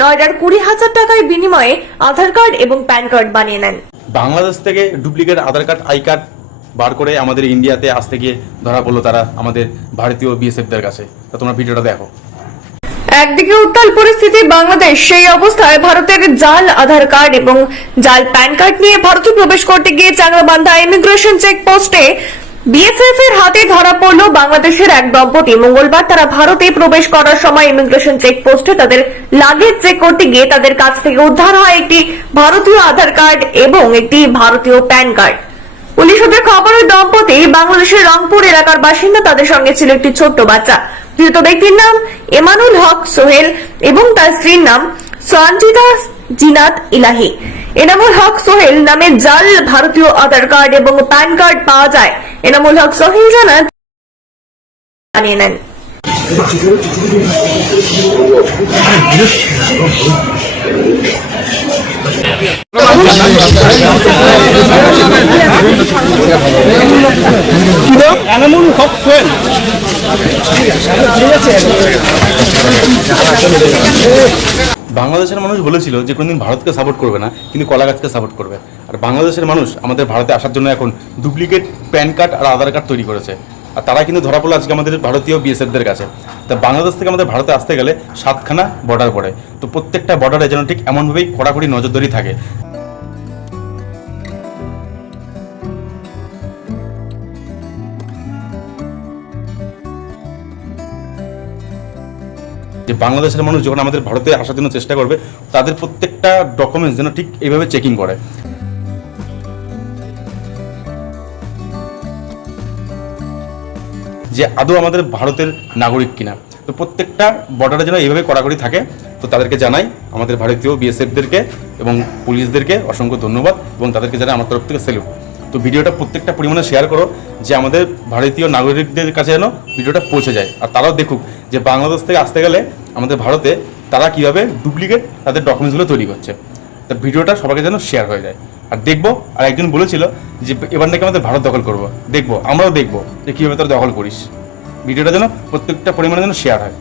নয়ডার 20,000 টাকার বিনিময়ে আধার কার্ড এবং প্যান কার্ড বানিয়ে নেন। বাংলাদেশ থেকে duplicate Aadhaar card I card বার করে আমাদের ইন্ডিয়াতে আসতে গিয়ে ধরা পড়লো তারা আমাদের ভারতীয় বিএসএফদের কাছে। তো তোমরা ভিডিওটা দেখো। একদিকে উত্তাল পরিস্থিতি বাংলাদেশ, সেই অবস্থায় ভারতের জাল আধার কার্ড এবং জাল প্যান কার্ড নিয়ে ভারতে প্রবেশ করতে গিয়ে চাংরাবান্ধা ইমিগ্রেশন চেকপোস্টে বিএসএফ এর হাতে ধরা পড়ল বাংলাদেশের এক দম্পতি। মঙ্গলবার তারা ভারতে প্রবেশ করার সময় ইমিগ্রেশন চেকপোস্টে তাদের লাগেজ চেক করতে গিয়ে তাদের কাছ থেকে উদ্ধার হয় একটি ভারতীয় আধার কার্ড এবং একটি ভারতীয় প্যান কার্ড। পুলিশ সূত্রে খবর, দম্পতি বাংলাদেশের রংপুর এলাকার বাসিন্দা। তাদের সঙ্গে ছিল একটি ছোট্ট বাচ্চা। ধৃত ব্যক্তির নাম এমানুল হক সোহেল এবং তার স্ত্রীর নাম সঞ্জিতা জিনাত ইলাহি। এনামুল হক সোহেল নামে জাল ভারতীয় আধার কার্ড এবং প্যান কার্ড পাওয়া যায়। এনামুল হক সোহেল জানাত বানিয়ে নেন। এনামুল হক সোহেল বাংলাদেশের মানুষ বলেছিল যে কোনদিন ভারতকে সাপোর্ট করবে না, কিন্তু কলা গাছকে সাপোর্ট করবে। আর বাংলাদেশের মানুষ আমাদের ভারতে আসার জন্য এখন ডুপ্লিকেট প্যান কার্ড আর আধার কার্ড তৈরি করেছে। আর তারা কিন্তু ধরা পড়লো আজকে আমাদের ভারতীয় বিএসএফদের কাছে। তা বাংলাদেশ থেকে আমাদের ভারতে আসতে গেলে 7খানা বর্ডার পড়ে। তো প্রত্যেকটা বর্ডারে যেন ঠিক এমনভাবেই কড়াকড়ি নজরদারি থাকে। যে বাংলাদেশের মানুষ যখন আমাদের ভারতে আসার জন্য চেষ্টা করবে, তাদের প্রত্যেকটা ডকুমেন্টস যেন ঠিক এইভাবে চেকিং করে। যে আদৌ আমাদের ভারতের নাগরিক কিনা। তো প্রত্যেকটা বর্ডারে যেন এইভাবে কড়াকড়ি থাকে। তো তাদেরকে জানাই, আমাদের ভারতীয় বিএসএফদেরকে এবং পুলিশদেরকে অসংখ্য ধন্যবাদ এবং তাদেরকে জানাই আমার তরফ থেকে স্যালুট। তো ভিডিওটা প্রত্যেকটা পরিমাণে শেয়ার করো, যে আমাদের ভারতীয় নাগরিকদের কাছে যেন ভিডিওটা পৌঁছে যায়। আর তারাও দেখুক যে বাংলাদেশ থেকে আসতে গেলে আমাদের ভারতে তারা কীভাবে ডুপ্লিকেট তাদের ডকুমেন্টসগুলো তৈরি করছে। তা ভিডিওটা সবাইকে যেন শেয়ার হয়ে যায়। আর দেখবো, আর একজন বলেছিল যে এবার নাকি আমাদের ভারত দখল করবো। দেখবো, আমরাও দেখবো যে কীভাবে তারা দখল করিস। ভিডিওটা যেন প্রত্যেকটা পরিমাণে যেন শেয়ার হয়।